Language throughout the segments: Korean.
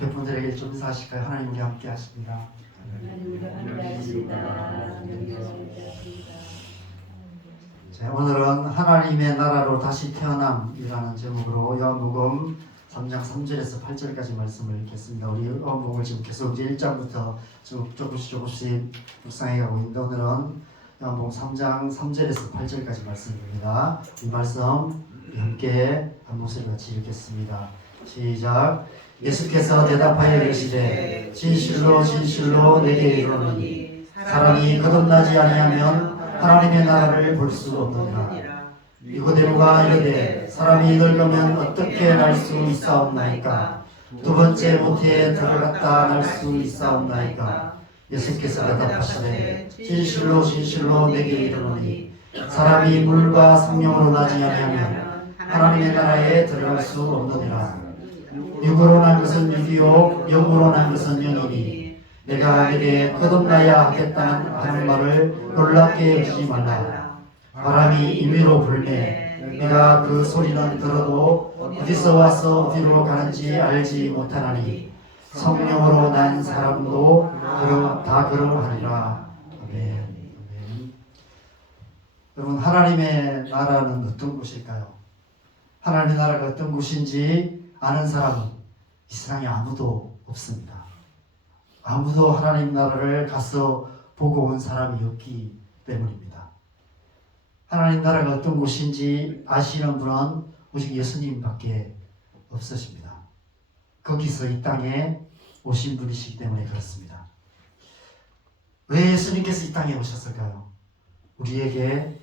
옆에 분들에게 좀 인사하실까요? 하나님 우리 함께 하십니다. 자, 오늘은 하나님의 나라로 다시 태어남이라는 제목으로 요한복음 3장 3절에서 8절까지 말씀을 읽겠습니다. 우리 요한복음을 지금 계속 이제 1장부터 조금씩 묵상해 가고 있는데 오늘은 요한복음 3장 3절에서 8절까지 말씀입니다. 이 말씀 함께 한 목소리 같이 읽겠습니다. 시작. 예수께서 대답하여 이르시되 진실로 진실로 내게 이르노니 사람이 거듭나지 아니하면 하나님의 나라를 볼 수 없느니라. 니고데모가 이르되 사람이 늙으면 어떻게 날 수 있사옵나이까? 두 번째 모태에 들어갔다 날 수 있사옵나이까? 예수께서 대답하시되 진실로 진실로 내게 이르노니 사람이 물과 성령으로 나지 아니하면 하나님의 나라에 들어갈 수 없느니라. 육으로 난 것은 육이요 영으로 난 것은 영이니 내가 내게 거듭나야 하겠다는 하는 말을 놀랍게 여기지 말라. 바람이 임의로 불매 내가 그 소리는 들어도 어디서 와서 어디로 가는지 알지 못하나니 성령으로 난 사람도 다 그러하리라. 아멘. 여러분, 하나님의 나라는 어떤 곳일까요? 하나님의 나라가 어떤 곳인지 아는 사람은 이 세상에 아무도 없습니다. 아무도 하나님 나라를 가서 보고 온 사람이 없기 때문입니다. 하나님 나라가 어떤 곳인지 아시는 분은 오직 예수님밖에 없으십니다. 거기서 이 땅에 오신 분이시기 때문에 그렇습니다. 왜 예수님께서 이 땅에 오셨을까요? 우리에게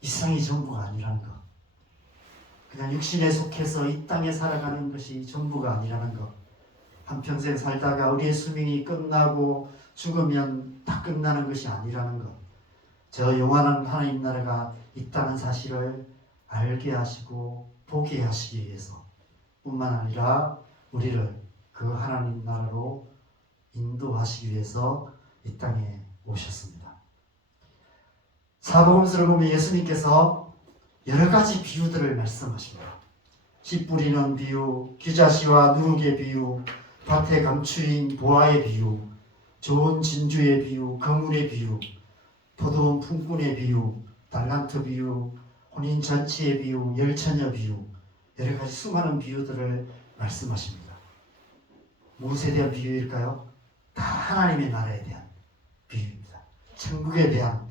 이 세상이 전부가 아니라는 것, 그냥 육신에 속해서 이 땅에 살아가는 것이 전부가 아니라는 것, 한평생 살다가 우리의 수명이 끝나고 죽으면 다 끝나는 것이 아니라는 것, 저 영원한 하나님 나라가 있다는 사실을 알게 하시고 보게 하시기 위해서 뿐만 아니라 우리를 그 하나님 나라로 인도하시기 위해서 이 땅에 오셨습니다. 사복음서를 보면 예수님께서 여러 가지 비유들을 말씀하십니다. 씨 뿌리는 비유, 겨자씨와 누룩의 비유, 밭에 감추인 보화의 비유, 좋은 진주의 비유, 거물의 비유, 포도원 품꾼의 비유, 달란트 비유, 혼인 잔치의 비유, 열처녀 비유, 여러 가지 수많은 비유들을 말씀하십니다. 무엇에 대한 비유일까요? 다 하나님의 나라에 대한 비유입니다. 천국에 대한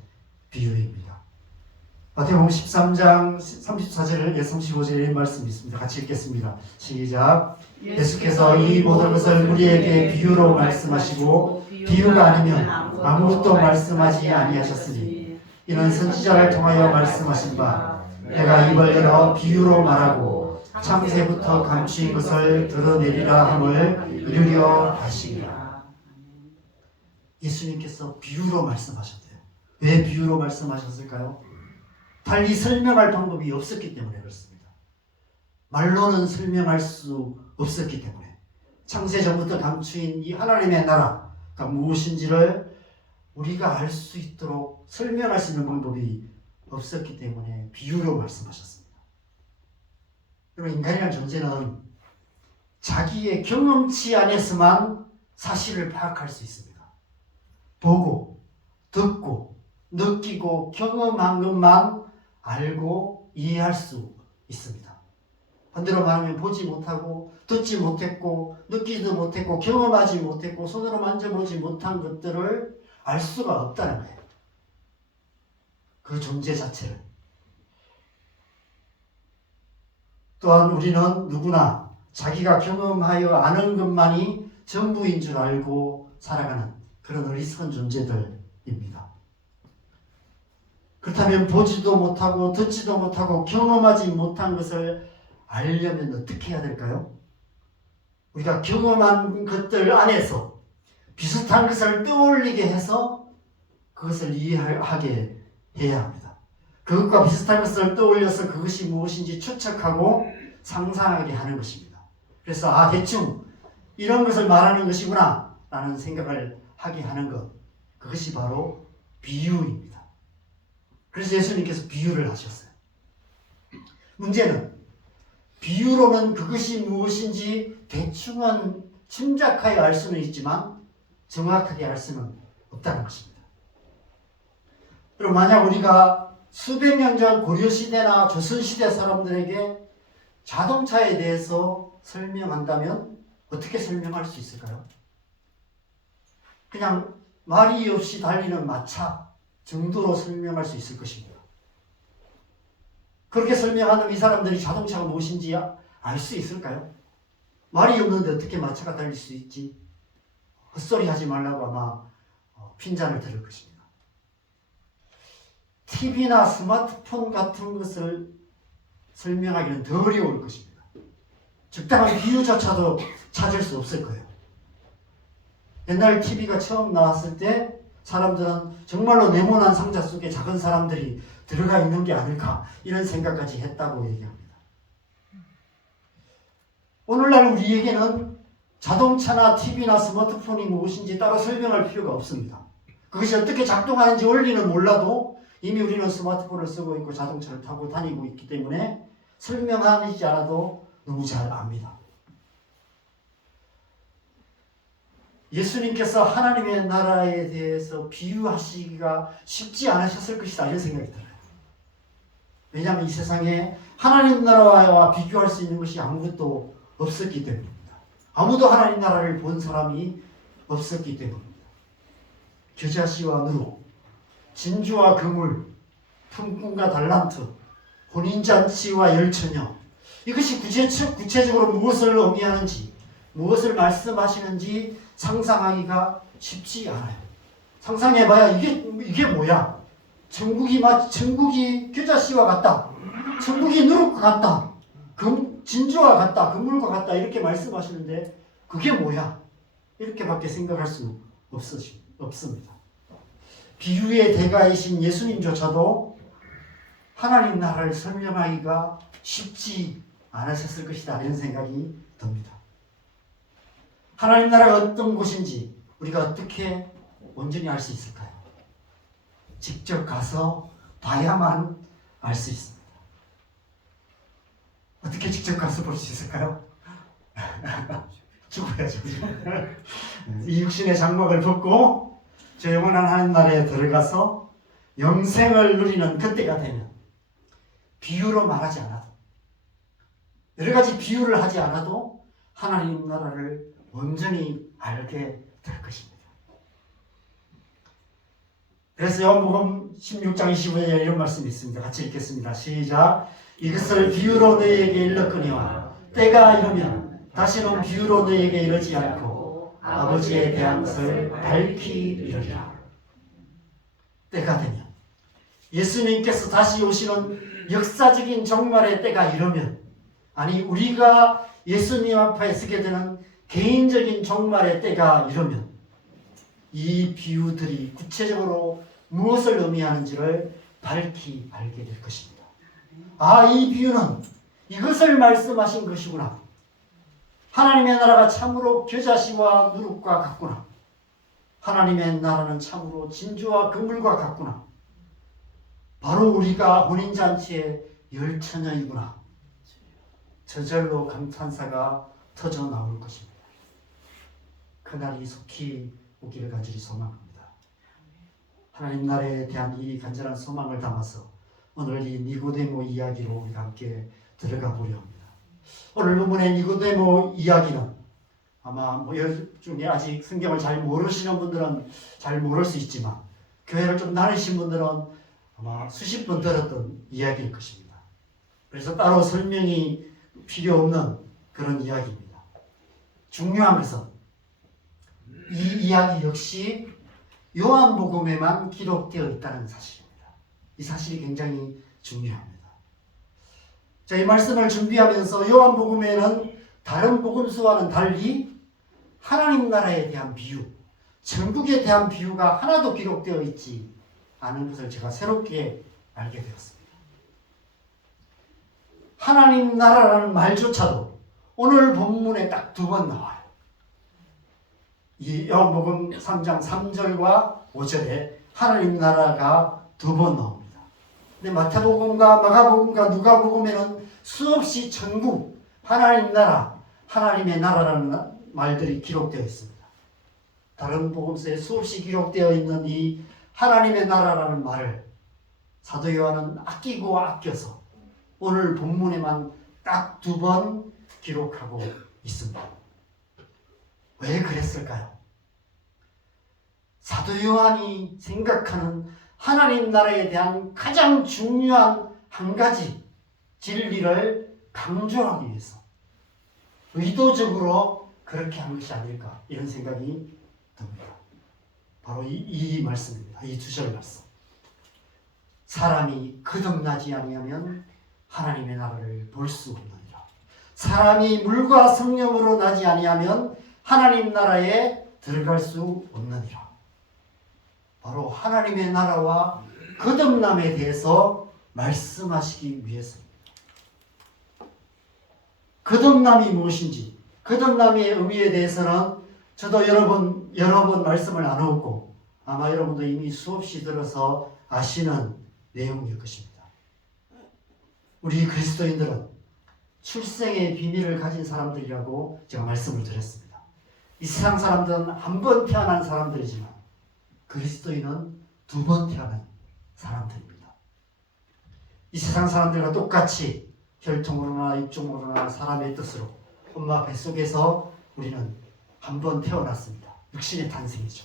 비유입니다. 마태복음 13장 34절에 35절의 말씀이 있습니다. 같이 읽겠습니다. 시작. 예수께서 이 모든 것을 우리에게 비유로 말씀하시고 비유가 아니면 아무것도 말씀하지 아니하셨으니 이는 선지자를 통하여 말씀하신 바 내가 입을 열어 비유로 말하고 창세부터 감추인 것을 드러내리라 함을 이루려 하시니라. 예수님께서 비유로 말씀하셨대요. 왜 비유로 말씀하셨을까요? 달리 설명할 방법이 없었기 때문에 그렇습니다. 말로는 설명할 수 없었기 때문에 창세전부터 감추인 이 하나님의 나라가 무엇인지를 우리가 알 수 있도록 설명할 수 있는 방법이 없었기 때문에 비유로 말씀하셨습니다. 그러면 인간이라는 존재는 자기의 경험치 안에서만 사실을 파악할 수 있습니다. 보고, 듣고, 느끼고, 경험한 것만 알고 이해할 수 있습니다. 반대로 말하면 보지 못하고 듣지 못했고 느끼지도 못했고 경험하지 못했고 손으로 만져보지 못한 것들을 알 수가 없다는 거예요. 그 존재 자체를. 또한 우리는 누구나 자기가 경험하여 아는 것만이 전부인 줄 알고 살아가는 그런 어리석은 존재들입니다. 그렇다면 보지도 못하고 듣지도 못하고 경험하지 못한 것을 알려면 어떻게 해야 될까요? 우리가 경험한 것들 안에서 비슷한 것을 떠올리게 해서 그것을 이해하게 해야 합니다. 그것과 비슷한 것을 떠올려서 그것이 무엇인지 추측하고 상상하게 하는 것입니다. 그래서 대충 이런 것을 말하는 것이구나 라는 생각을 하게 하는 것, 그것이 바로 비유입니다. 그래서 예수님께서 비유를 하셨어요. 문제는 비유로는 그것이 무엇인지 대충은 짐작하여 알 수는 있지만 정확하게 알 수는 없다는 것입니다. 그럼 만약 우리가 수백 년 전 고려시대나 조선시대 사람들에게 자동차에 대해서 설명한다면 어떻게 설명할 수 있을까요? 그냥 말이 없이 달리는 마차 정도로 설명할 수 있을 것입니다. 그렇게 설명하는 이 사람들이 자동차가 무엇인지 알 수 있을까요? 말이 없는데 어떻게 마차가 달릴 수 있지? 헛소리 하지 말라고 아마 핀잔을 들을 것입니다. TV나 스마트폰 같은 것을 설명하기는 더 어려울 것입니다. 적당한 비유조차도 찾을 수 없을 거예요. 옛날 TV가 처음 나왔을 때 사람들은 정말로 네모난 상자 속에 작은 사람들이 들어가 있는 게 아닐까 이런 생각까지 했다고 얘기합니다. 오늘날 우리에게는 자동차나 TV나 스마트폰이 무엇인지 따로 설명할 필요가 없습니다. 그것이 어떻게 작동하는지 원리는 몰라도 이미 우리는 스마트폰을 쓰고 있고 자동차를 타고 다니고 있기 때문에 설명하지 않아도 너무 잘 압니다. 예수님께서 하나님의 나라에 대해서 비유하시기가 쉽지 않으셨을 것이다 이런 생각이 들어요. 왜냐하면 이 세상에 하나님 나라와 비교할 수 있는 것이 아무것도 없었기 때문입니다. 아무도 하나님 나라를 본 사람이 없었기 때문입니다. 겨자씨와 누룩, 진주와 그물, 품꾼과 달란트, 혼인잔치와 열처녀, 이것이 구체적으로 무엇을 의미하는지, 무엇을 말씀하시는지 상상하기가 쉽지 않아요. 상상해봐야 이게 뭐야? 천국이 겨자씨와 같다. 천국이 누룩과 같다. 진주와 같다. 그물과 같다. 이렇게 말씀하시는데 그게 뭐야? 이렇게밖에 생각할 수 없습니다. 비유의 대가이신 예수님조차도 하나님 나라를 설명하기가 쉽지 않으셨을 것이다 이런 생각이 듭니다. 하나님 나라가 어떤 곳인지 우리가 어떻게 온전히 알 수 있을까요? 직접 가서 봐야만 알 수 있습니다. 어떻게 직접 가서 볼 수 있을까요? 죽어야죠. 이 육신의 장막을 벗고 저 영원한 하나님 나라에 들어가서 영생을 누리는 그때가 되면 비유로 말하지 않아도 여러 가지 비유를 하지 않아도 하나님 나라를 온전히 알게 될 것입니다. 그래서 요한복음 16장 25절에 이런 말씀이 있습니다. 같이 읽겠습니다. 시작. 이것을 비유로 너희에게 일렀거니와 때가 이르면 다시는 비유로 너희에게 이르지 않고 아버지에 대한 것을 밝히 이르리라. 때가 되면 예수님께서 다시 오시는 역사적인 종말의 때가 이르면, 아니 우리가 예수님 앞에 서게 되는 개인적인 종말의 때가 이르면 이 비유들이 구체적으로 무엇을 의미하는지를 밝히 알게 될 것입니다. 아, 이 비유는 이것을 말씀하신 것이구나. 하나님의 나라가 참으로 겨자씨와 누룩과 같구나. 하나님의 나라는 참으로 진주와 그물과 같구나. 바로 우리가 혼인잔치의 열처녀이구나. 저절로 감탄사가 터져 나올 것입니다. 그날이 속히 오기를 간절히 소망합니다. 하나님 나라에 대한 이 간절한 소망을 담아서 오늘 이 니고데모 이야기로 우리가 함께 들어가 보려 합니다. 오늘 본문의 니고데모 이야기는 아마 중에 아직 성경을 잘 모르시는 분들은 잘 모를 수 있지만 교회를 좀 나누신 분들은 아마 수십 번 들었던 이야기일 것입니다. 그래서 따로 설명이 필요 없는 그런 이야기입니다. 중요한 것은 이 이야기 역시 요한복음에만 기록되어 있다는 사실입니다. 이 사실이 굉장히 중요합니다. 자, 이 말씀을 준비하면서 요한복음에는 다른 복음서와는 달리 하나님 나라에 대한 비유, 천국에 대한 비유가 하나도 기록되어 있지 않은 것을 제가 새롭게 알게 되었습니다. 하나님 나라라는 말조차도 오늘 본문에 딱 2번 나와요. 이 요한복음 3장 3절과 5절에 하나님 나라가 2번 나옵니다. 근데 마태복음과 마가복음과 누가복음에는 수없이 천국, 하나님 나라, 하나님의 나라라는 말들이 기록되어 있습니다. 다른 복음서에 수없이 기록되어 있는 이 하나님의 나라라는 말을 사도 요한은 아끼고 아껴서 오늘 본문에만 딱 2번 기록하고 있습니다. 왜 그랬을까요? 사도 요한이 생각하는 하나님 나라에 대한 가장 중요한 한 가지 진리를 강조하기 위해서 의도적으로 그렇게 한 것이 아닐까, 이런 생각이 듭니다. 바로 이 말씀입니다. 이 2절 말씀. 사람이 거듭나지 아니하면 하나님의 나라를 볼 수 없느니라. 사람이 물과 성령으로 나지 아니하면 하나님 나라에 들어갈 수 없느니라. 바로 하나님의 나라와 거듭남에 대해서 말씀하시기 위해서입니다. 거듭남이 무엇인지, 거듭남의 의미에 대해서는 저도 여러 번 말씀을 나누었고 아마 여러분도 이미 수없이 들어서 아시는 내용일 것입니다. 우리 그리스도인들은 출생의 비밀을 가진 사람들이라고 제가 말씀을 드렸습니다. 이 세상 사람들은 한 번 태어난 사람들이지만 그리스도인은 2번 태어난 사람들입니다. 이 세상 사람들과 똑같이 혈통으로나 입종으로나 사람의 뜻으로 엄마 뱃속에서 우리는 한 번 태어났습니다. 육신의 탄생이죠.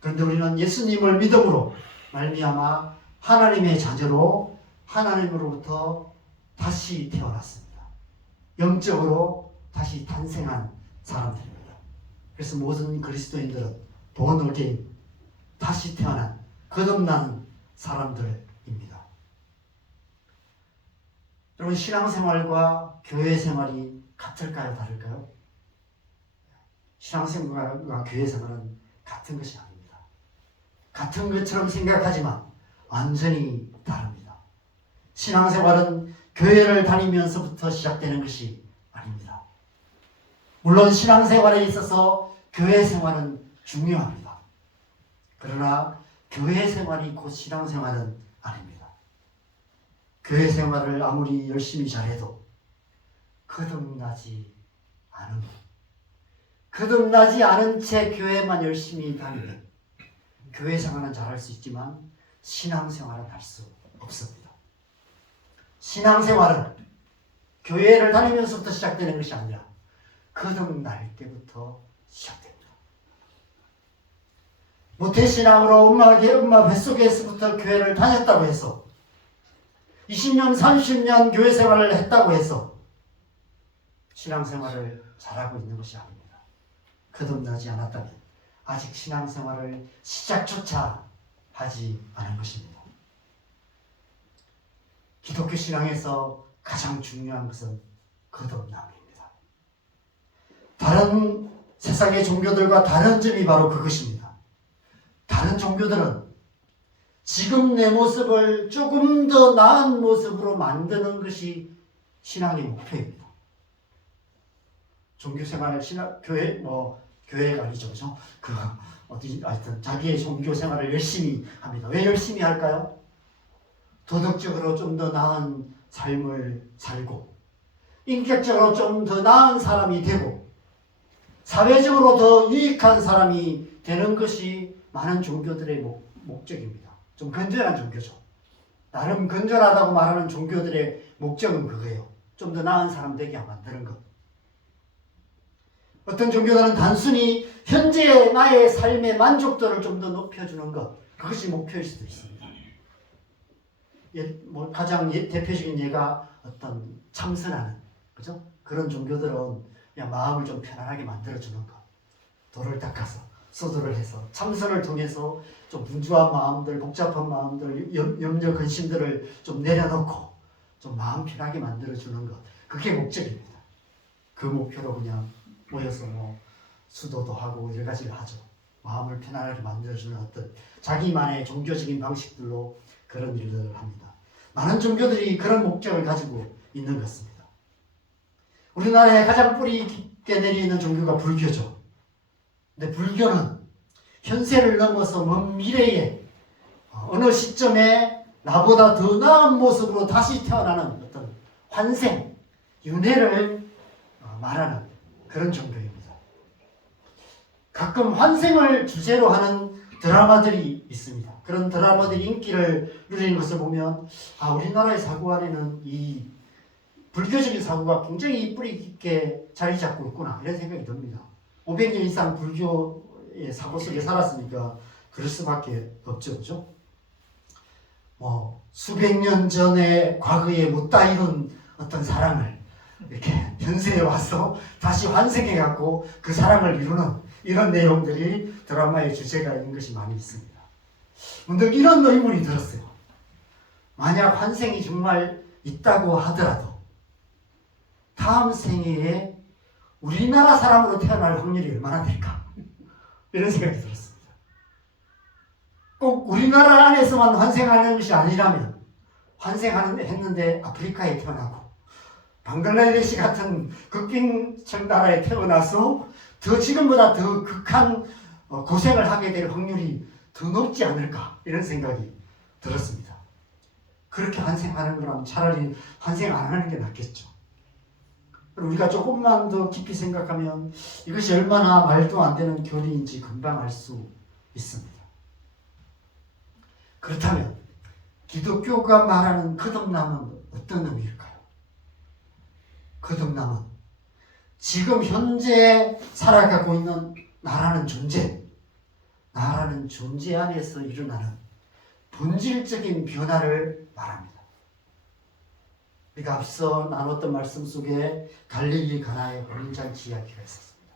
그런데 우리는 예수님을 믿음으로 말미암아 하나님의 자녀로 하나님으로부터 다시 태어났습니다. 영적으로 다시 탄생한 사람들입니다. 그래서 모든 그리스도인들은 born again, 다시 태어난 거듭난 사람들입니다. 여러분, 신앙생활과 교회생활이 같을까요? 다를까요? 신앙생활과 교회생활은 같은 것이 아닙니다. 같은 것처럼 생각하지만 완전히 다릅니다. 신앙생활은 교회를 다니면서부터 시작되는 것이 아닙니다. 물론 신앙생활에 있어서 교회생활은 중요합니다. 그러나 교회생활이 곧 신앙생활은 아닙니다. 교회생활을 아무리 열심히 잘해도 거듭나지 않은 채 교회만 열심히 다니면 교회생활은 잘할 수 있지만 신앙생활은 할 수 없습니다. 신앙생활은 교회를 다니면서부터 시작되는 것이 아니라 거듭날 때부터 시작됩니다. 모태신앙으로 엄마 뱃속에서부터 교회를 다녔다고 해서 20년, 30년 교회 생활을 했다고 해서 신앙생활을 잘하고 있는 것이 아닙니다. 거듭나지 않았다면 아직 신앙생활을 시작조차 하지 않은 것입니다. 기독교 신앙에서 가장 중요한 것은 거듭남입니다. 다른 세상의 종교들과 다른 점이 바로 그것입니다. 다른 종교들은 지금 내 모습을 조금 더 나은 모습으로 만드는 것이 신앙의 목표입니다. 종교생활, 교회가 아니죠, 그죠? 하여튼 자기의 종교생활을 열심히 합니다. 왜 열심히 할까요? 도덕적으로 좀 더 나은 삶을 살고, 인격적으로 좀 더 나은 사람이 되고, 사회적으로 더 유익한 사람이 되는 것이 많은 종교들의 목적입니다. 좀 건전한 종교죠. 나름 건전하다고 말하는 종교들의 목적은 그거예요. 좀 더 나은 사람 되게 만드는 것. 어떤 종교들은 단순히 현재의 나의 삶의 만족도를 좀 더 높여주는 것, 그것이 목표일 수도 있습니다. 가장 대표적인 예가 어떤 참선하는, 그죠? 그런 종교들은 그냥 마음을 좀 편안하게 만들어주는 것. 돌을 닦아서, 수도를 해서, 참선을 통해서 좀 분주한 마음들, 복잡한 마음들, 염려, 근심들을 좀 내려놓고 좀 마음 편하게 만들어주는 것. 그게 목적입니다. 그 목표로 그냥 모여서 수도도 하고 여러 가지를 하죠. 마음을 편안하게 만들어주는 어떤 자기만의 종교적인 방식들로 그런 일들을 합니다. 많은 종교들이 그런 목적을 가지고 있는 것 같습니다. 우리나라에 가장 뿌리 깊게 내리는 종교가 불교죠. 근데 불교는 현세를 넘어서 먼 미래에 어느 시점에 나보다 더 나은 모습으로 다시 태어나는 어떤 환생, 윤회를 말하는 그런 종교입니다. 가끔 환생을 주제로 하는 드라마들이 있습니다. 그런 드라마들이 인기를 누리는 것을 보면 우리나라의 사고 안에는 이 불교적인 사고가 굉장히 뿌리 깊게 자리 잡고 있구나 이런 생각이 듭니다. 500년 이상 불교의 사고 속에 살았으니까 그럴 수밖에 없죠. 그죠? 수백 년 전에 과거에 못다 이룬 어떤 사랑을 이렇게 현세에 와서 다시 환생해갖고 그 사랑을 이루는 이런 내용들이 드라마의 주제가 있는 것이 많이 있습니다. 문득 이런 의문이 들었어요. 만약 환생이 정말 있다고 하더라도 다음 생애에 우리나라 사람으로 태어날 확률이 얼마나 될까? 이런 생각이 들었습니다. 꼭 우리나라 안에서만 환생하는 것이 아니라면 환생했는데 아프리카에 태어나고 방글라데시 같은 극빈층 나라에 태어나서 지금보다 더 극한 고생을 하게 될 확률이 더 높지 않을까 이런 생각이 들었습니다. 그렇게 환생하는 거라면 차라리 환생 안 하는 게 낫겠죠. 우리가 조금만 더 깊이 생각하면 이것이 얼마나 말도 안 되는 교리인지 금방 알 수 있습니다. 그렇다면 기독교가 말하는 거듭남은 어떤 의미일까요? 거듭남은 지금 현재 살아가고 있는 나라는 존재 안에서 일어나는 본질적인 변화를 말합니다. 우리가 앞서 나눴던 말씀 속에 갈릴리 가나의 혼인잔치 이야기가 있었습니다.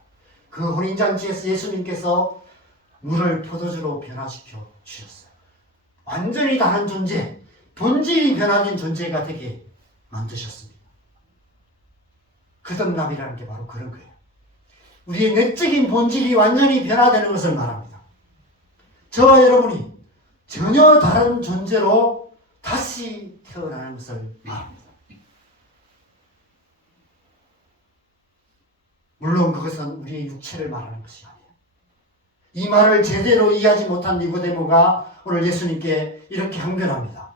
그 혼인잔치에서 예수님께서 물을 포도주로 변화시켜 주셨어요. 완전히 다른 존재, 본질이 변화된 존재가 되게 만드셨습니다. 거듭남이라는 게 바로 그런 거예요. 우리의 내적인 본질이 완전히 변화되는 것을 말합니다. 저와 여러분이 전혀 다른 존재로 다시 태어나는 것을 말합니다. 물론 그것은 우리의 육체를 말하는 것이 아니에요. 이 말을 제대로 이해하지 못한 니고데모가 오늘 예수님께 이렇게 항변합니다.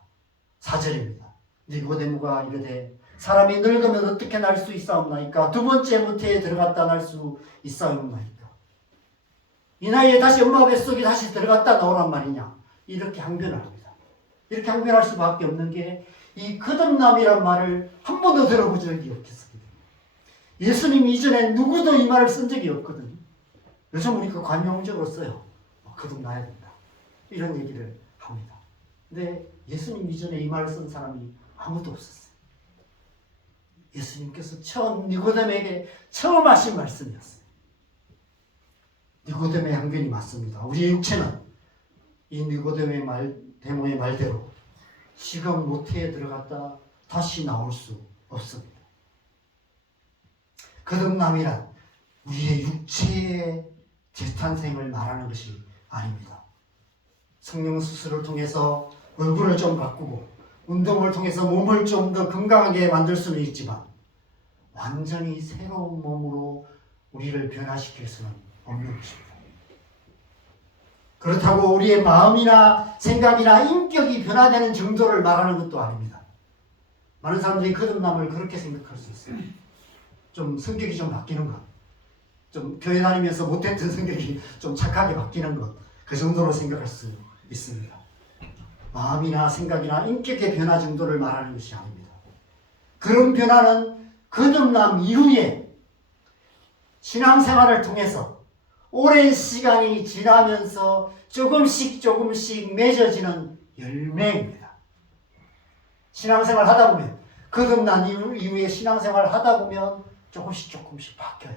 4절입니다. 니고데모가 이르되 사람이 늙으면 어떻게 날 수 있사옵나이까? 두 번째 모태에 들어갔다 날 수 있사옵나이까? 이 나이에 다시 엄마 뱃속에 다시 들어갔다 나오란 말이냐? 이렇게 항변을 합니다. 이렇게 항변할 수밖에 없는 게 이 거듭남이란 말을 한 번도 들어본 적이 없겠습니다. 예수님 이전에 누구도 이 말을 쓴 적이 없거든요. 요즘 우리가 관용적으로 써요. 거듭나야 된다. 이런 얘기를 합니다. 근데 예수님 이전에 이 말을 쓴 사람이 아무도 없었어요. 예수님께서 처음 니고데모에게 처음 하신 말씀이었어요. 니고데모의 항변이 맞습니다. 우리의 육체는 이 니고데모의 말대로 지금 모태에 들어갔다 다시 나올 수 없습니다. 거듭남이란 우리의 육체의 재탄생을 말하는 것이 아닙니다. 성령 수술을 통해서 얼굴을 좀 바꾸고 운동을 통해서 몸을 좀 더 건강하게 만들 수는 있지만 완전히 새로운 몸으로 우리를 변화시킬 수는 없는 것입니다. 그렇다고 우리의 마음이나 생각이나 인격이 변화되는 정도를 말하는 것도 아닙니다. 많은 사람들이 거듭남을 그렇게 생각할 수 있어요. 좀 성격이 좀 바뀌는 것, 좀 교회 다니면서 못했던 성격이 좀 착하게 바뀌는 것, 그 정도로 생각할 수 있습니다. 마음이나 생각이나 인격의 변화 정도를 말하는 것이 아닙니다. 그런 변화는 거듭남 이후에 신앙생활을 통해서 오랜 시간이 지나면서 조금씩 맺어지는 열매입니다. 신앙생활 하다 보면 거듭난 이후에 신앙생활 하다 보면 조금씩 바뀌어요.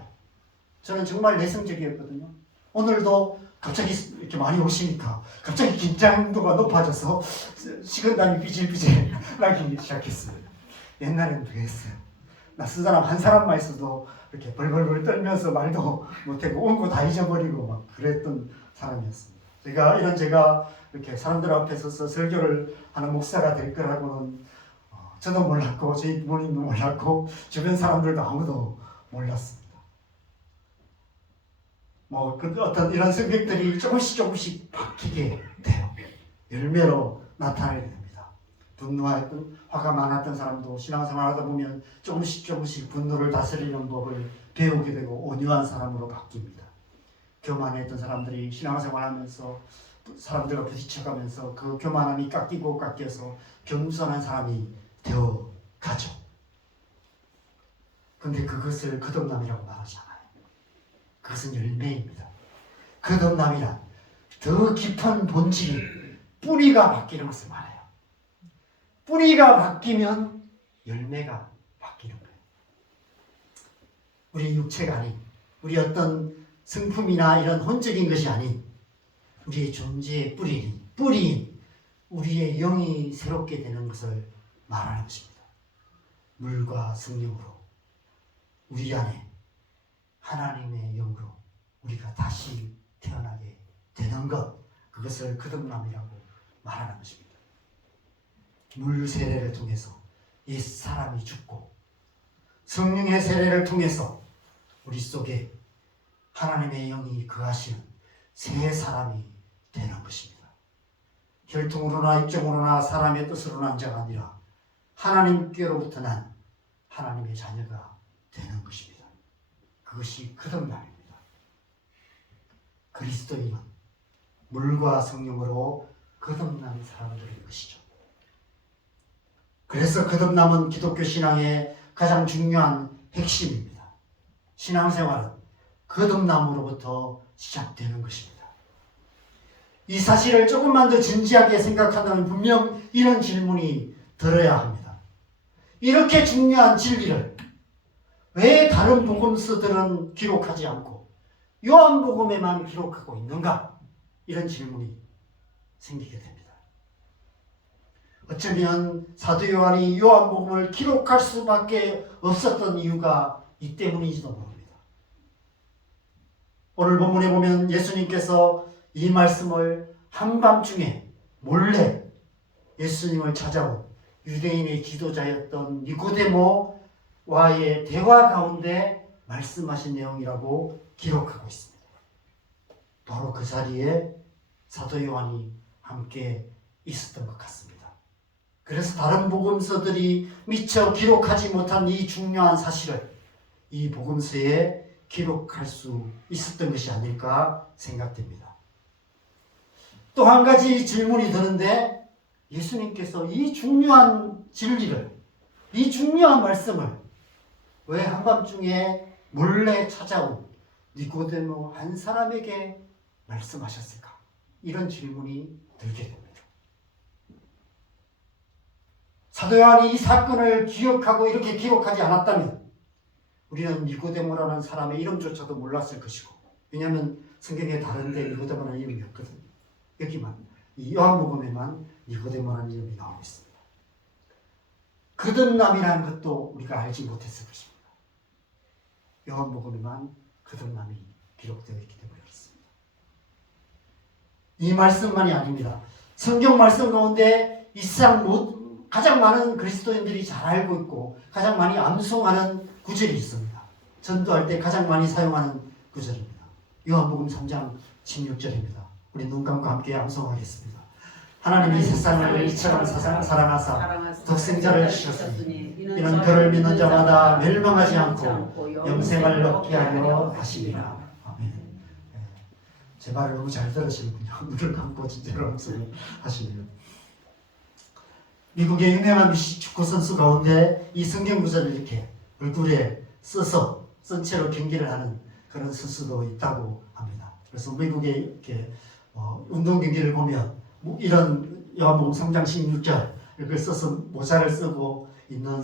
저는 정말 내성적이었거든요. 오늘도 갑자기 이렇게 많이 오시니까 갑자기 긴장도가 높아져서 식은땀이 삐질삐질 나기 시작했어요. 옛날에는 그랬어요. 낯선 사람 한 사람만 있어도 이렇게 벌벌벌 떨면서 말도 못하고 온 거 다 잊어버리고 막 그랬던 사람이었습니다. 제가 이렇게 사람들 앞에 서서 설교를 하는 목사가 될 거라고는 저도 몰랐고 저희 부모님도 몰랐고 주변 사람들도 아무도 몰랐습니다. 어떤 이런 성격들이 조금씩 바뀌게 돼요. 열매로 나타나게 됩니다. 분노했던, 화가 많았던 사람도 신앙생활 하다 보면 조금씩 분노를 다스리는 법을 배우게 되고 온유한 사람으로 바뀝니다. 교만했던 사람들이 신앙생활하면서 사람들과 부딪혀가면서 그 교만함이 깎이고 깎여서 겸손한 사람이 되어 가죠. 근데 그것을 거듭남이라고 말하지 않아요. 그것은 열매입니다. 거듭남이란 더 깊은 본질이 뿌리가 바뀌는 것을 말해요. 뿌리가 바뀌면 열매가 바뀌는 거예요. 우리 육체가 아닌, 우리 어떤 성품이나 이런 혼적인 것이 아닌 우리의 존재의 뿌리인 우리의 영이 새롭게 되는 것을 말하는 것입니다. 물과 성령으로 우리 안에 하나님의 영으로 우리가 다시 태어나게 되는 것, 그것을 거듭남이라고 말하는 것입니다. 물 세례를 통해서 옛 사람이 죽고 성령의 세례를 통해서 우리 속에 하나님의 영이 거하시는 새 사람이 되는 것입니다. 혈통으로나 입종으로나 사람의 뜻으로 난 자가 아니라 하나님께로부터 난 하나님의 자녀가 되는 것입니다. 그것이 거듭남입니다. 그리스도인은 물과 성령으로 거듭난 사람들인 것이죠. 그래서 거듭남은 기독교 신앙의 가장 중요한 핵심입니다. 신앙생활은 거듭남으로부터 시작되는 것입니다. 이 사실을 조금만 더 진지하게 생각한다면 분명 이런 질문이 들어야 합니다. 이렇게 중요한 진리를 왜 다른 복음서들은 기록하지 않고 요한복음에만 기록하고 있는가? 이런 질문이 생기게 됩니다. 어쩌면 사도 요한이 요한복음을 기록할 수밖에 없었던 이유가 이 때문인지도 모릅니다. 오늘 본문에 보면 예수님께서 이 말씀을 한밤중에 몰래 예수님을 찾아온 유대인의 지도자였던 니고데모와의 대화 가운데 말씀하신 내용이라고 기록하고 있습니다. 바로 그 자리에 사도 요한이 함께 있었던 것 같습니다. 그래서 다른 복음서들이 미처 기록하지 못한 이 중요한 사실을 이 복음서에 기록할 수 있었던 것이 아닐까 생각됩니다. 또 한 가지 질문이 드는데 예수님께서 이 중요한 진리를, 이 중요한 말씀을 왜 한밤중에 몰래 찾아온 니고데모 한 사람에게 말씀하셨을까? 이런 질문이 들게 됩니다. 사도 요한이 이 사건을 기억하고 이렇게 기록하지 않았다면 우리는 니고데모라는 사람의 이름조차도 몰랐을 것이고, 왜냐하면 성경에 다른데 니고데모라는 이름이 없거든요. 여기만, 이 요한복음에만 니고데모라는 이름이 나오고 있습니다. 거듭남이라는 것도 우리가 알지 못했을 것입니다. 요한복음에만 거듭남이 기록되어 있기 때문에 그렇습니다. 이 말씀만이 아닙니다. 성경 말씀 가운데 이 세상 가장 많은 그리스도인들이 잘 알고 있고 가장 많이 암송하는 구절이 있습니다. 전도할 때 가장 많이 사용하는 구절입니다. 요한복음 3장 16절입니다. 우리 눈 감고 함께 암송하겠습니다. 하나님이 세상을 이처럼 사랑하사 독생자를 주셨으니 이는 그를 믿는 자마다 멸망하지 않고 영생을 얻게 하려 하심이라. 아멘. 제 말을 너무 잘 들으시는군요. 눈을 감고 진짜로 암송을 하시네요. 미국의 유명한 축구 선수 가운데 이 성경 구절을 이렇게 얼굴에 써서 쓴 채로 경기를 하는 그런 선수도 있다고 합니다. 그래서 미국에 이렇게 운동 경기를 보면 이런 요한복음 3장 16절 이걸 써서 모자를 쓰고 있는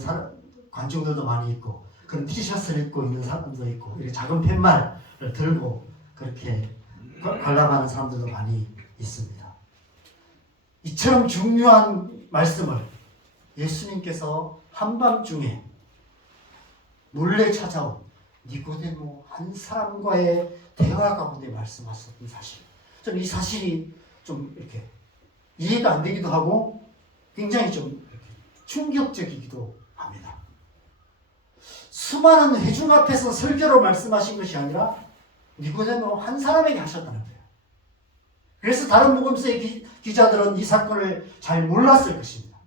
관중들도 많이 있고 그런 티셔츠를 입고 있는 사람도 있고 이렇게 작은 팻말을 들고 그렇게 관람하는 사람들도 많이 있습니다. 이처럼 중요한 말씀을 예수님께서 한밤중에 몰래 찾아온 니고데모 한 사람과의 대화 가운데 말씀하셨던 사실. 저는 이 사실이 좀 이렇게 이해가 안 되기도 하고 굉장히 좀 이렇게 충격적이기도 합니다. 수많은 회중 앞에서 설교로 말씀하신 것이 아니라 니고데모 한 사람에게 하셨다는 거예요. 그래서 다른 복음서의 기자들은 이 사건을 잘 몰랐을 것입니다.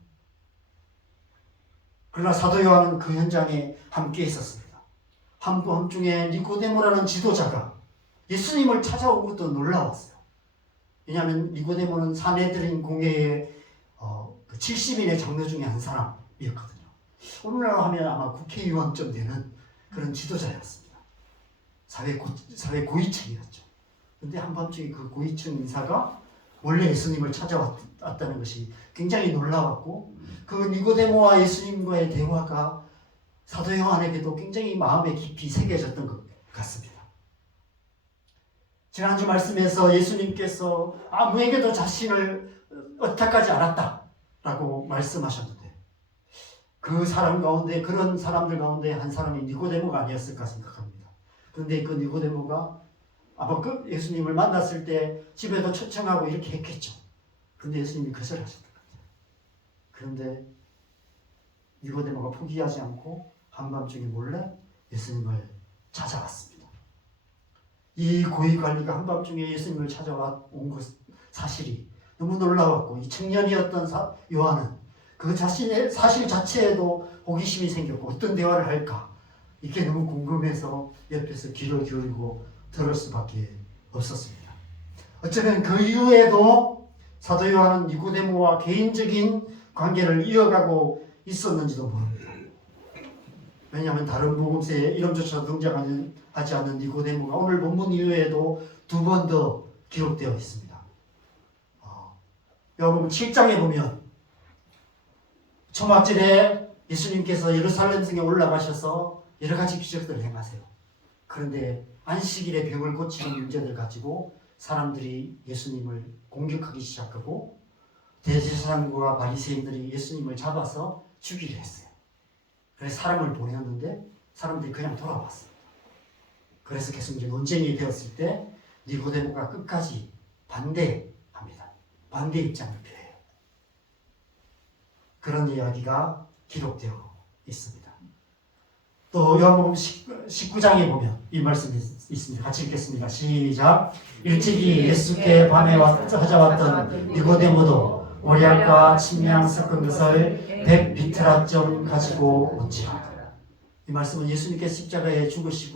그러나 사도 요한은 그 현장에 함께 있었습니다. 한밤중에 니고데모라는 지도자가 예수님을 찾아온 것도 놀라웠어요. 왜냐하면 니고데모는 사내들인 공회의 그 70인의 장로 중에 한 사람이었거든요. 오늘날 하면 아마 국회의원쯤 되는 그런 지도자였습니다. 사회 고위층이었죠. 근데 한밤중에 그 고위층 인사가 원래 예수님을 찾아왔다는 것이 굉장히 놀라웠고, 그 니고데모와 예수님과의 대화가 사도 요한에게도 굉장히 마음에 깊이 새겨졌던 것 같습니다. 지난주 말씀에서 예수님께서 아무에게도 자신을 의탁하지 않았다라고 말씀하셨는데, 그 사람 가운데, 그런 사람들 가운데 한 사람이 니고데모가 아니었을까 생각합니다. 그런데 그 니고데모가 아마 그 예수님을 만났을 때 집에도 초청하고 이렇게 했겠죠. 그런데 예수님이 거절하셨던 거죠. 그런데 니고데모가 포기하지 않고 한밤중에 몰래 예수님을 찾아왔습니다. 이 고위관리가 한밤중에 예수님을 찾아온 그 사실이 너무 놀라웠고, 이 청년이었던 요한은 그 자신의 사실 자체에도 호기심이 생겼고, 어떤 대화를 할까 이게 너무 궁금해서 옆에서 귀를 기울이고 들을 수밖에 없었습니다. 어쩌면 그 이후에도 사도 요한은 니고데모와 개인적인 관계를 이어가고 있었는지도 모릅니다. 왜냐하면 다른 복음서에 이름조차 등장하지 않는 니고데모가 오늘 본문 이후에도 2번 더 기록되어 있습니다. 여러분 7장에 보면 초막절에 예수님께서 예루살렘 성에 올라가셔서 여러 가지 기적들을 행하세요. 그런데 안식일에 병을 고치는 문제들 가지고 사람들이 예수님을 공격하기 시작하고, 대제사장과 바리새인들이 예수님을 잡아서 죽이려 했어요. 그래서 사람을 보냈는데 사람들이 그냥 돌아왔습니다. 그래서 계속 이제 논쟁이 되었을 때 니고데모가 끝까지 반대합니다. 반대 입장을 표해요. 그런 이야기가 기록되어 있습니다. 또 요한복음 19장에 보면 이 말씀이 있습니다. 같이 읽겠습니다. 시작. 일찍이 예수께 밤에 찾아왔던 니고데모도 오리약과 침향 섞은 것을 100비트라쯤 가지고 온지라. 이 말씀은 예수님께서 십자가에 죽으신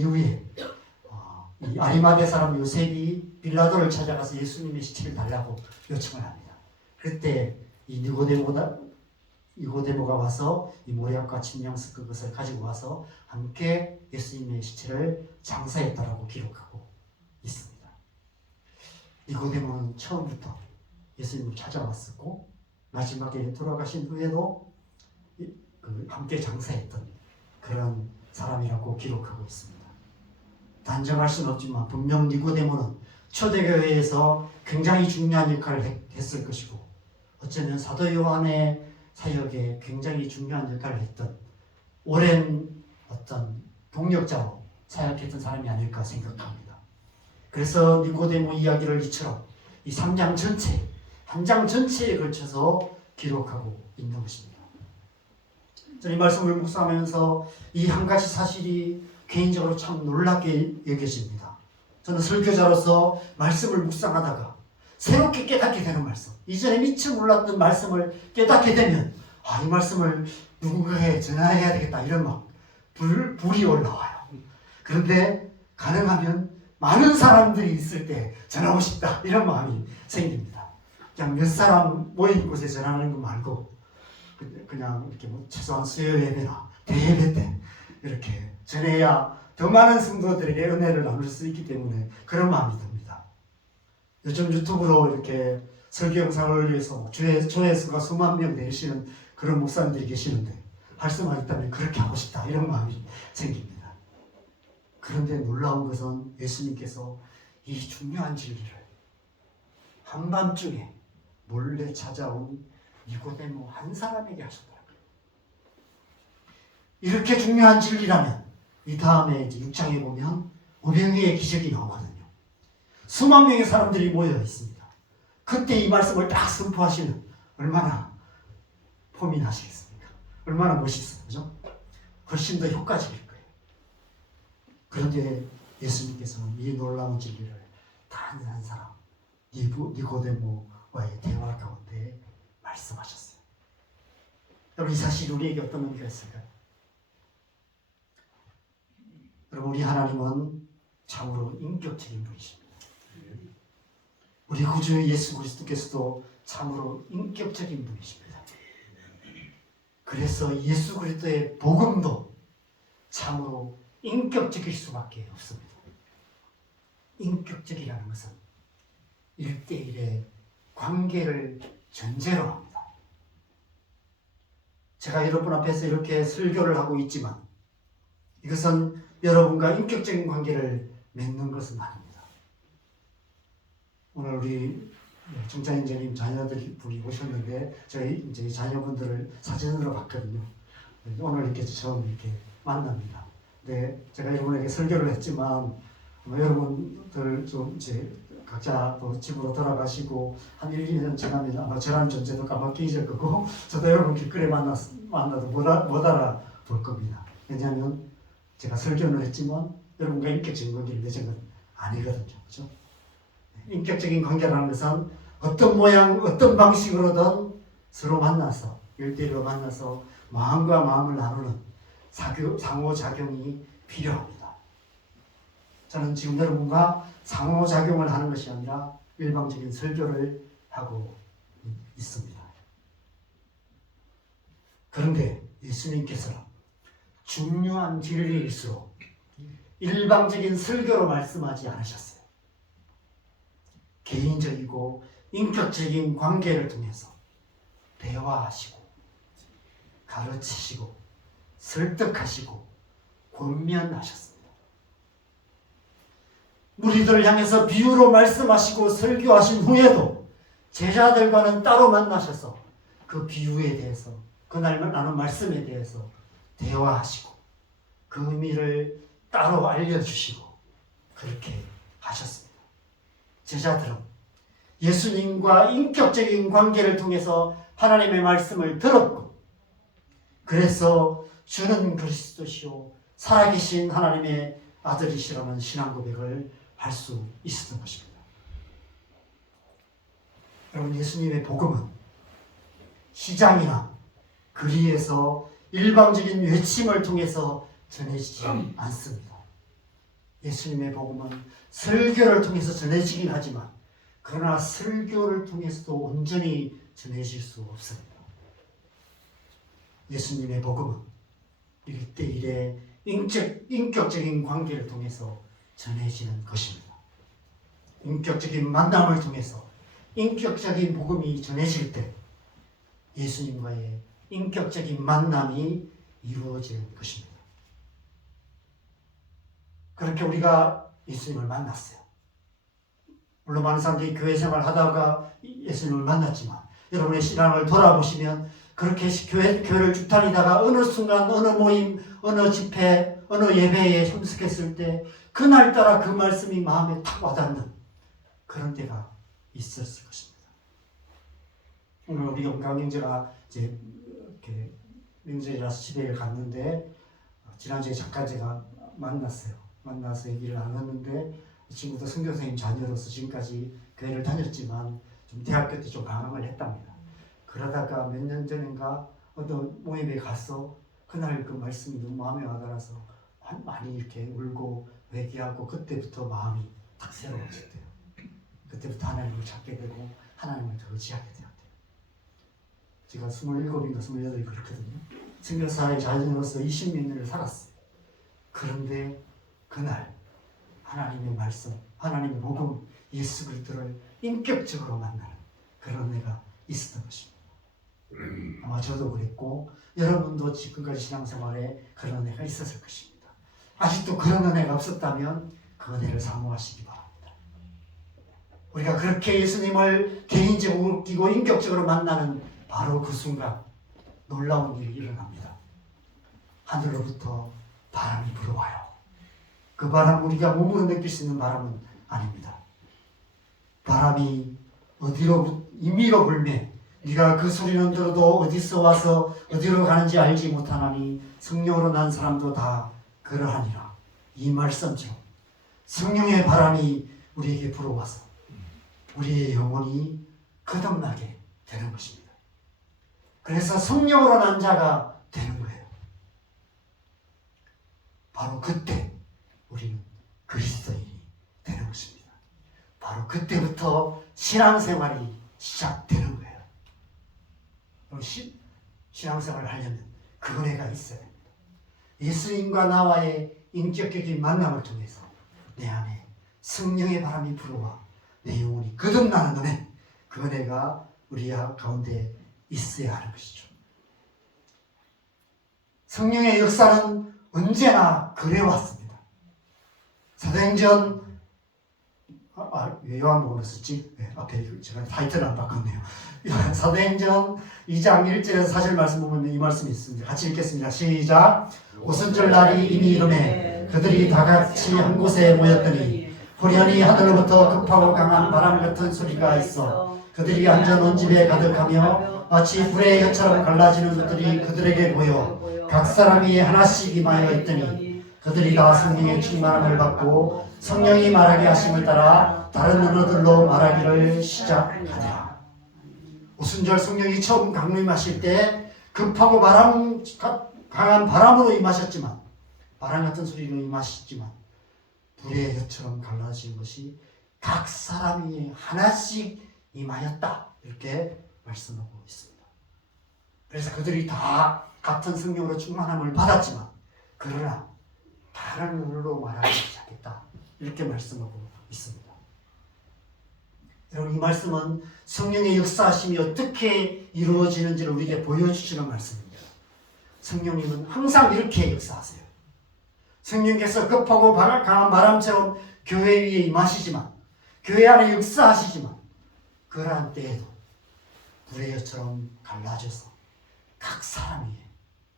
이후에 이 아리마대 사람 요셉이 빌라도를 찾아가서 예수님의 시체를 달라고 요청을 합니다. 그때 이 니고데모가 와서 이 모략과 침향 섞은 것을 가지고 와서 함께 예수님의 시체를 장사했다라고 기록하고 있습니다. 니고데모는 처음부터 예수님을 찾아왔었고, 마지막에 돌아가신 후에도 함께 장사했던 그런 사람이라고 기록하고 있습니다. 단정할 수는 없지만 분명 니고데모는 초대교회에서 굉장히 중요한 역할을 했을 것이고, 어쩌면 사도 요한의 사역에 굉장히 중요한 역할을 했던 오랜 어떤 동력자로 사역했던 사람이 아닐까 생각합니다. 그래서 니고데모 이야기를 이처럼 이 3장 전체, 한 장 전체에 걸쳐서 기록하고 있는 것입니다. 저는 이 말씀을 묵상하면서 이 한 가지 사실이 개인적으로 참 놀랍게 여겨집니다. 저는 설교자로서 말씀을 묵상하다가 새롭게 깨닫게 되는 말씀, 이전에 미처 몰랐던 말씀을 깨닫게 되면 이 말씀을 누군가에 전해야 되겠다 이런 막 불이 올라와요. 그런데 가능하면 많은 사람들이 있을 때 전하고 싶다 이런 마음이 생깁니다. 그냥 몇 사람 모인 곳에 전하는 거 말고 그냥 이렇게 최소한 수요 예배나 대예배 때 이렇게 전해야 더 많은 성도들에게 은혜를 나눌 수 있기 때문에 그런 마음이 듭니다. 요즘 유튜브로 이렇게 설교 영상을 올려서 조회수가 수만 명 내시는 그런 목사님들이 계시는데, 할 수만 있다면 그렇게 하고 싶다 이런 마음이 생깁니다. 그런데 놀라운 것은 예수님께서 이 중요한 진리를 한밤중에 몰래 찾아온 니고데모 한 사람에게 하셨더라고요. 이렇게 중요한 진리라면 이 다음에 이제 6장에 보면 오병이의 기적이 나오거든요. 수만 명의 사람들이 모여 있습니다. 그때 이 말씀을 딱 선포하시면 얼마나 폼이 나시겠습니까? 얼마나 멋있어요. 그죠? 훨씬 더 효과적일 거예요. 그런데 예수님께서는 이 놀라운 진리를 단 한 사람, 니고데모와의 대화 가운데 말씀하셨어요. 여러분, 이 사실이 우리에게 어떤 의미가 있을까요? 여러분, 우리 하나님은 참으로 인격적인 분이십니다. 우리 구주 예수 그리스도께서도 참으로 인격적인 분이십니다. 그래서 예수 그리스도의 복음도 참으로 인격적일 수밖에 없습니다. 인격적이라는 것은 1대1의 관계를 전제로 합니다. 제가 여러분 앞에서 이렇게 설교를 하고 있지만 이것은 여러분과 인격적인 관계를 맺는 것은 아닙니다. 오늘 우리 정찬인재님 자녀들이 오셨는데 저희 이제 자녀분들을 사진으로 봤거든요. 오늘 이렇게 처음 이렇게 만납니다. 네, 제가 여러분에게 설교를 했지만 여러분들 좀 이제 각자 또 집으로 돌아가시고 한 1, 2년 지나면 아마 저라는 존재도 까맣게 잊을 거고 저도 여러분 길거리에 만나도 못 알아볼 겁니다. 왜냐하면 제가 설교를 했지만 여러분과 인격적인 관계를 맺은 건 아니거든요. 그렇죠? 인격적인 관계라는 것은 어떤 모양, 어떤 방식으로든 서로 만나서 1대1로 만나서 마음과 마음을 나누는 상호작용이 필요합니다. 저는 지금 여러분과 상호작용을 하는 것이 아니라 일방적인 설교를 하고 있습니다. 그런데 예수님께서는 중요한 진리일수록 일방적인 설교로 말씀하지 않으셨어요. 개인적이고 인격적인 관계를 통해서 대화하시고 가르치시고 설득하시고 권면하셨습니다. 무리들을 향해서 비유로 말씀하시고 설교하신 후에도 제자들과는 따로 만나셔서 그 비유에 대해서 그날 나눈 말씀에 대해서 대화하시고 그 의미를 따로 알려주시고 그렇게 하셨습니다. 제자들은 예수님과 인격적인 관계를 통해서 하나님의 말씀을 들었고 그래서 주는 그리스도시요 살아계신 하나님의 아들이시라는 신앙 고백을 할 수 있었던 것입니다. 여러분, 예수님의 복음은 시장이나 거리에서 일방적인 외침을 통해서 전해지지 않습니다. 예수님의 복음은 설교를 통해서 전해지긴 하지만 그러나 설교를 통해서도 온전히 전해질 수 없습니다. 예수님의 복음은 1대1의 인격적인 관계를 통해서 전해지는 것입니다. 인격적인 만남을 통해서 인격적인 복음이 전해질 때 예수님과의 인격적인 만남이 이루어지는 것입니다. 그렇게 우리가 예수님을 만났어요. 물론 많은 사람들이 교회 생활을 하다가 예수님을 만났지만 여러분의 신앙을 돌아보시면 그렇게 교회를 쭉 다니다가 어느 순간 어느 모임, 어느 집회, 어느 예배에 참석했을 때 그날따라 그 말씀이 마음에 탁 와닿는 그런 때가 있었을 것입니다. 오늘 우리 영광 형제가 이제 이렇게 명절이라서 집에 갔는데 지난주에 잠깐 제가 만나서 얘기를 나눴는데 이 친구도 선교사님 자녀로서 지금까지 교회를 다녔지만 좀 대학교 때 좀 방황을 했답니다. 그러다가 몇 년 전인가 어떤 모임에 가서 그날 그 말씀이 너무 마음에 와닿아서 많이 이렇게 울고 회개하고 그때부터 마음이 딱 새로워졌대요. 그때부터 하나님을 찾게 되고 하나님을 더 의지하게 되었대요. 제가 27인가 28이 그렇거든요. 선교사의 자녀로서 20몇 년을 살았어요. 그런데 그날 하나님의 말씀, 하나님의 복음, 예수 그리스도를 인격적으로 만나는 그런 은혜가 있었던 것입니다. 아마 저도 그랬고 여러분도 지금까지 신앙생활에 그런 은혜가 있었을 것입니다. 아직도 그런 은혜가 없었다면 그 은혜를 사모하시기 바랍니다. 우리가 그렇게 예수님을 개인적으로 느끼고 인격적으로 만나는 바로 그 순간 놀라운 일이 일어납니다. 하늘로부터 바람이 불어와요. 그 바람 우리가 몸으로 느낄 수 있는 바람은 아닙니다. 바람이 임의로 불매 네가 그 소리는 들어도 어디서 와서 어디로 가는지 알지 못하나니 성령으로 난 사람도 다 그러하니라. 이 말씀처럼 성령의 바람이 우리에게 불어와서 우리의 영혼이 거듭나게 되는 것입니다. 그래서 성령으로 난 자가 되는 거예요. 바로 그때 우리는 그리스도인이 되는 것입니다. 바로 그때부터 신앙생활이 시작되는 거예요. 신앙생활을 하려면 그 은혜가 있어야 됩니다. 예수님과 나와의 인격적인 만남을 통해서 내 안에 성령의 바람이 불어와 내 영혼이 거듭나는 은혜, 그 은혜가 우리 가운데 있어야 하는 것이죠. 성령의 역사는 언제나 그래왔습니다. 사도행전 왜 요한복음을 썼지? 앞에 제가 타이틀을 안 바꿨네요. 사도행전 2장 1절에서 사실 말씀 보면 이 말씀이 있습니다. 같이 읽겠습니다. 시작. 오순절 날이 이미 이르매 그들이 다 같이 한 곳에 모였더니 호련히 하늘로부터 급하고 강한 바람 같은 소리가 있어 그들이 앉아 놓은 집에 가득하며 마치 불의 혀처럼 갈라지는 것들이 그들에게 보여 각 사람이 하나씩 임하여 있더니 그들이 다 성령의 충만함을 받고 성령이 말하게 하심을 따라 다른 언어들로 말하기를 시작하니라. 오순절 성령이 처음 강림하실 때 급하고 강한 바람으로 임하셨지만 바람 같은 소리로 임하셨지만 불의 혀처럼 갈라진 것이 각 사람이 하나씩 임하였다. 이렇게 말씀하고 있습니다. 그래서 그들이 다 같은 성령으로 충만함을 받았지만 그러나 다른 언어로 말하기 시작했다. 이렇게 말씀하고 있습니다. 여러분, 이 말씀은 성령의 역사하심이 어떻게 이루어지는지를 우리에게 보여주시는 말씀입니다. 성령님은 항상 이렇게 역사하세요. 성령께서 급하고 강한 바람처럼 교회 위에 임하시지만 교회 안에 역사하시지만 그러한 때에도 불의 혀처럼 갈라져서 각 사람이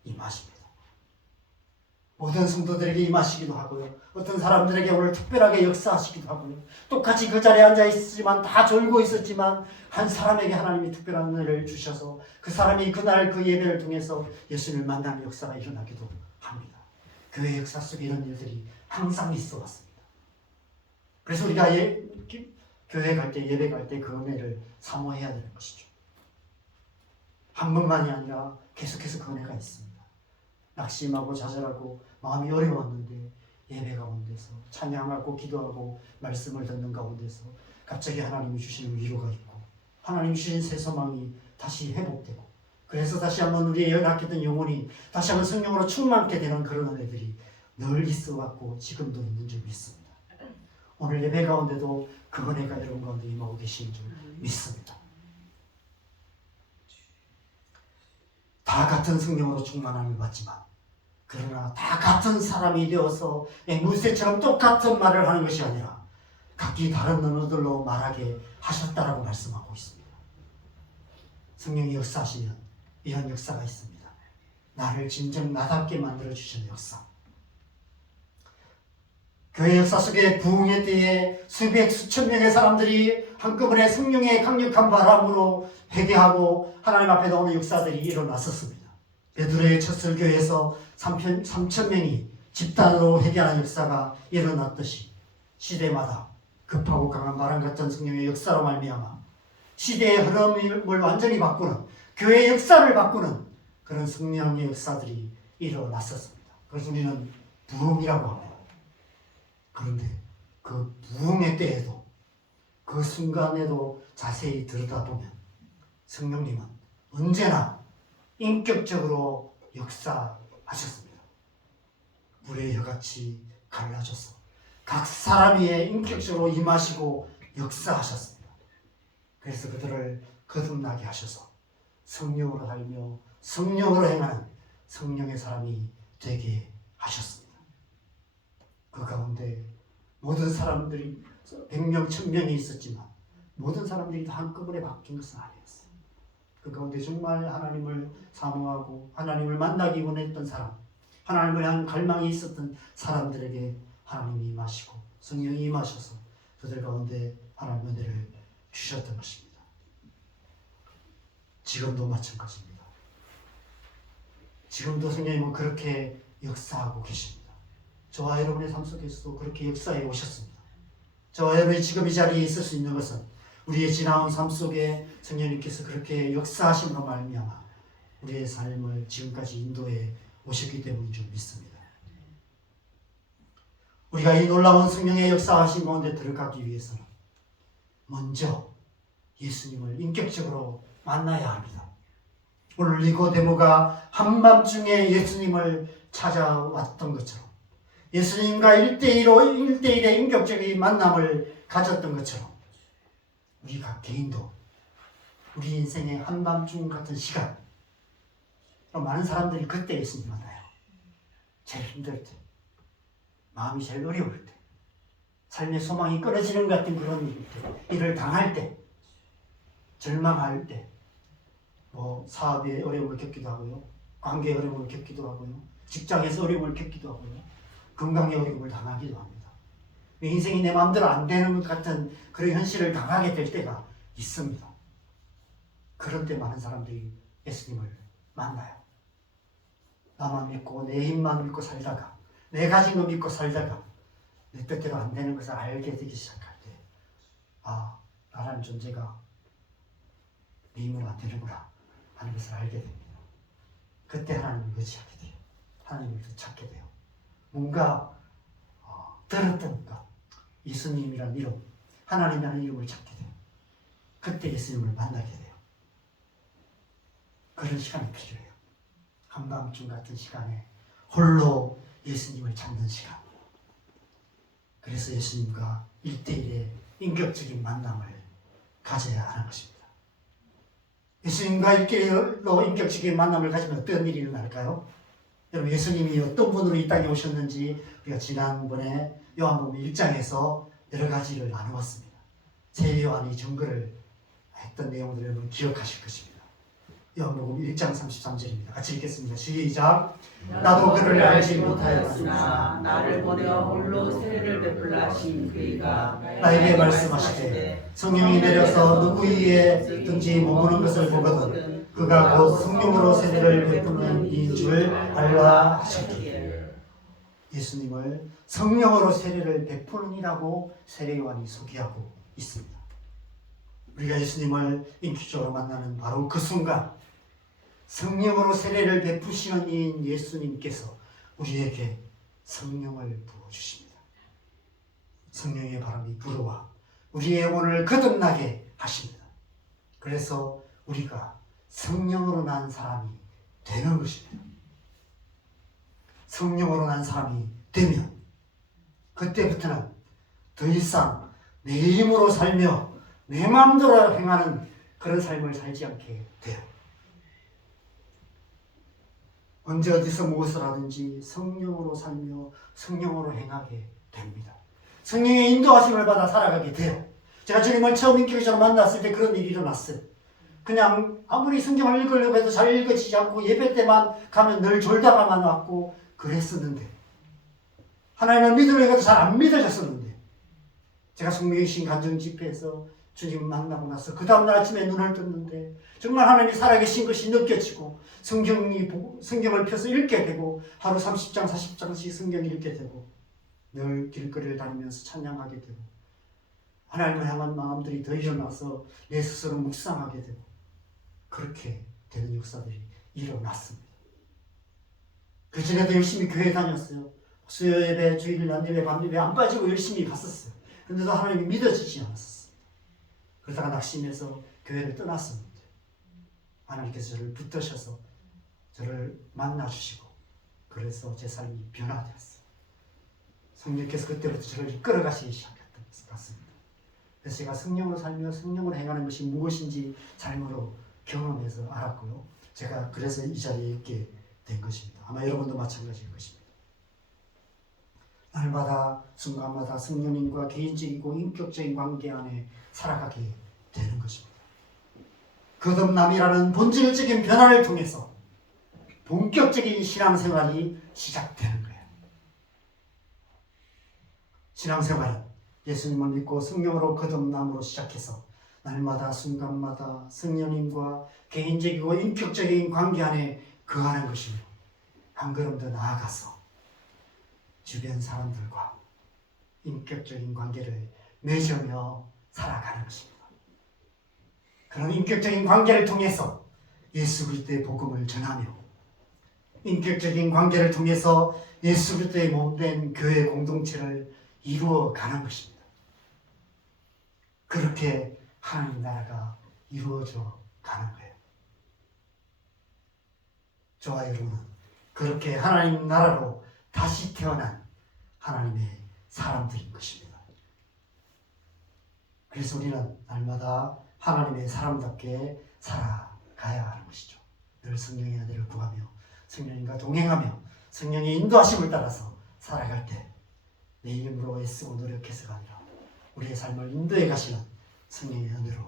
임하십니다. 모든 성도들에게 임하시기도 하고요. 어떤 사람들에게 오늘 특별하게 역사하시기도 하고요. 똑같이 그 자리에 앉아 있었지만 다 졸고 있었지만 한 사람에게 하나님이 특별한 은혜를 주셔서 그 사람이 그날 그 예배를 통해서 예수님을 만나는 역사가 일어나기도 합니다. 교회 역사 속에 이런 일들이 항상 있어 왔습니다. 그래서 우리가 교회 갈 때, 예배 갈 때 그 은혜를 사모해야 되는 것이죠. 한 번만이 아니라 계속해서 그 은혜가 있습니다. 낙심하고 좌절하고 마음이 어려웠는데 예배 가운데서 찬양하고 기도하고 말씀을 듣는 가운데서 갑자기 하나님이 주시는 위로가 있고 하나님이 주신 새 소망이 다시 회복되고 그래서 다시 한번 우리의 연약했던 영혼이 다시 한번 성령으로 충만하게 되는 그런 은혜들이 늘 있어왔고 지금도 있는 줄 믿습니다. 오늘 예배 가운데도 그 은혜가 여러분 가운데 임하고 계신 줄 믿습니다. 다 같은 성령으로 충만함을 받지만 그러나 다 같은 사람이 되어서 앵무새처럼 똑같은 말을 하는 것이 아니라 각기 다른 언어들로 말하게 하셨다라고 말씀하고 있습니다. 성령이 역사하시면 이런 역사가 있습니다. 나를 진정 나답게 만들어주시는 역사. 교회 역사 속에 부흥의 때에 수백 수천 명의 사람들이 한꺼번에 성령의 강력한 바람으로 회개하고 하나님 앞에 나오는 역사들이 일어났었습니다. 베드로의 첫 설교에서 3,000명이 집단으로 회개하는 역사가 일어났듯이 시대마다 급하고 강한 바람 같은 성령의 역사로 말미암아 시대의 흐름을 완전히 바꾸는 교회의 역사를 바꾸는 그런 성령의 역사들이 일어났었습니다. 그래서 우리는 부흥이라고 합니다. 그런데 그 부흥의 때에도 그 순간에도 자세히 들여다보면 성령님은 언제나 인격적으로 역사하셨습니다. 불의 혀같이 갈라져서 각 사람이 인격적으로 임하시고 역사하셨습니다. 그래서 그들을 거듭나게 하셔서 성령으로 살며 성령으로 행하는 성령의 사람이 되게 하셨습니다. 그 가운데 모든 사람들이 100명, 1000명이 있었지만 모든 사람들이 다 한꺼번에 바뀐 것은 아니었어요. 그 가운데 정말 하나님을 사모하고 하나님을 만나기 원했던 사람, 하나님을 향한 갈망이 있었던 사람들에게 하나님이 임하시고 성령이 임하셔서 그들 가운데 하나님의 은혜를 주셨던 것입니다. 지금도 마찬가지입니다. 지금도 성령님은 그렇게 역사하고 계십니다. 저와 여러분의 삶 속에서도 그렇게 역사해 오셨습니다. 저와 여러분이 지금 이 자리에 있을 수 있는 것은 우리의 지나온 삶 속에 성령님께서 그렇게 역사하심으로 말미암아 우리의 삶을 지금까지 인도해 오셨기 때문인 줄 믿습니다. 우리가 이 놀라운 성령의 역사하신 가운데 들어가기 위해서는 먼저 예수님을 인격적으로 만나야 합니다. 오늘 니고데모가 한밤중에 예수님을 찾아왔던 것처럼 예수님과 1대1의 인격적인 만남을 가졌던 것처럼 우리가 개인도 우리 인생의 한밤중 같은 시간, 많은 사람들이 그때 예수님 만나요. 제일 힘들 때, 마음이 제일 어려울 때, 삶의 소망이 끊어지는 것 같은 그런 일일 때, 일을 당할 때, 절망할 때, 사업에 어려움을 겪기도 하고요, 관계에 어려움을 겪기도 하고요, 직장에서 어려움을 겪기도 하고요, 건강에 어려움을 당하기도 합니다. 인생이 내 마음대로 안 되는 것 같은 그런 현실을 당하게 될 때가 있습니다. 그런 때 많은 사람들이 예수님을 만나요. 나만 믿고 내 힘만 믿고 살다가 내 가진 거 믿고 살다가 내 뜻대로 안 되는 것을 알게 되기 시작할 때 나라는 존재가 내 힘으로 안 되는구나 하는 것을 알게 됩니다. 그때 하나님을 의지하게 돼요. 하나님을 더 찾게 돼요. 뭔가 들었던 것, 예수님이라는 이름, 하나님이라는 이름을 찾게 돼요. 그때 예수님을 만나게 돼요. 그런 시간이 필요해요. 한밤중 같은 시간에 홀로 예수님을 찾는 시간. 그래서 예수님과 1대1의 인격적인 만남을 가져야 하는 것입니다. 예수님과 1대1로 인격적인 만남을 가지면 어떤 일이 일어날까요? 여러분, 예수님이 어떤 분으로 이 땅에 오셨는지 우리가 지난번에 요한복음 1장에서 여러 가지를 나누었습니다. 세 요한이 증거를 했던 내용들을 여러분 기억하실 것입니다. 요한복음 1장 33절입니다. 같이 읽겠습니다. 시작. 나도 그를 알지 못하였으나 나를 보내어 홀로 세례를 베풀라 하신 그이가 나에게 말씀하시되 성령이 내려서 누구 위에든지 머무는 것을 보거든 그가 곧 성령으로 세례를 베푸는 이인 줄 알라 하셨기에 예수님을 성령으로 세례를 베푸는 이라고 세례 요한이 소개하고 있습니다. 우리가 예수님을 인격적으로 만나는 바로 그 순간 성령으로 세례를 베푸시는 이인 예수님께서 우리에게 성령을 부어주십니다. 성령의 바람이 불어와 우리의 영혼을 거듭나게 하십니다. 그래서 우리가 성령으로 난 사람이 되는 것입니다. 성령으로 난 사람이 되면 그때부터는 더 이상 내 힘으로 살며 내 마음대로 행하는 그런 삶을 살지 않게 돼요. 언제 어디서 무엇을 하든지 성령으로 살며 성령으로 행하게 됩니다. 성령의 인도하심을 받아 살아가게 돼요. 제가 주님을 처음 인격적으로 만났을 때 그런 일이 일어났어요. 그냥 아무리 성경을 읽으려고 해도 잘 읽어지지 않고 예배 때만 가면 늘 졸다가만 왔고 그랬었는데 하나님을 믿으려고 해도 잘 안 믿어졌었는데 제가 성령이신 간증 집회에서 주님 만나고 나서 그 다음날 아침에 눈을 떴는데 정말 하나님이 살아계신 것이 느껴지고 성경을 펴서 읽게 되고 하루 30장 40장씩 성경을 읽게 되고 늘 길거리를 다니면서 찬양하게 되고 하나님을 향한 마음들이 더 일어나서 내 스스로 묵상하게 되고 그렇게 되는 역사들이 일어났습니다. 그 전에도 열심히 교회 다녔어요. 수요 예배, 주일 날 예배, 밤 예배 안 빠지고 열심히 갔었어요. 그런데도 하나님이 믿어지지 않았었어요. 그러다가 낙심해서 교회를 떠났었는데 하나님께서 저를 붙드셔서 저를 만나주시고 그래서 제 삶이 변화되었어요. 성령께서 그때부터 저를 이끌어가시기 시작했던 것 같습니다. 그래서 제가 성령으로 살며 성령으로 행하는 것이 무엇인지 삶으로 경험해서 알았고요. 제가 그래서 이 자리에 있게 된 것입니다. 아마 여러분도 마찬가지일 것입니다. 날마다 순간마다 성령님과 개인적이고 인격적인 관계 안에 살아가게 되는 것입니다. 거듭남이라는 본질적인 변화를 통해서 본격적인 신앙생활이 시작되는 거예요. 신앙생활은 예수님을 믿고 성령으로 거듭남으로 시작해서 날마다 순간마다 성령님과 개인적이고 인격적인 관계 안에 거하는 것이며 한 걸음 더 나아가서 주변 사람들과 인격적인 관계를 맺으며 살아가는 것입니다. 그런 인격적인 관계를 통해서 예수 그리스도의 복음을 전하며 인격적인 관계를 통해서 예수 그리스도의 몸된 교회 공동체를 이루어 가는 것입니다. 그렇게 하나님 나라가 이루어져 가는 거예요. 저와 여러분은 그렇게 하나님 나라로 다시 태어난 하나님의 사람들인 것입니다. 그래서 우리는 날마다 하나님의 사람답게 살아가야 하는 것이죠. 늘 성령의 은혜를 구하며 성령님과 동행하며 성령의 인도하심을 따라서 살아갈 때 내 힘으로 애쓰고 노력해서가 아니라 우리의 삶을 인도해 가시는 성령의 은혜로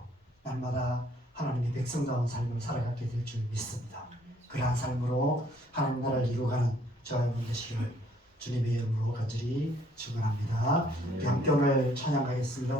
날마다 하나님의 백성다운 삶을 살아가게 될 줄 믿습니다. 그러한 삶으로 하나님 나라를 이루어가는 저와 여러분 되시기를 주님의 이름으로 간절히 축원합니다. 함께 오늘 찬양하겠습니다.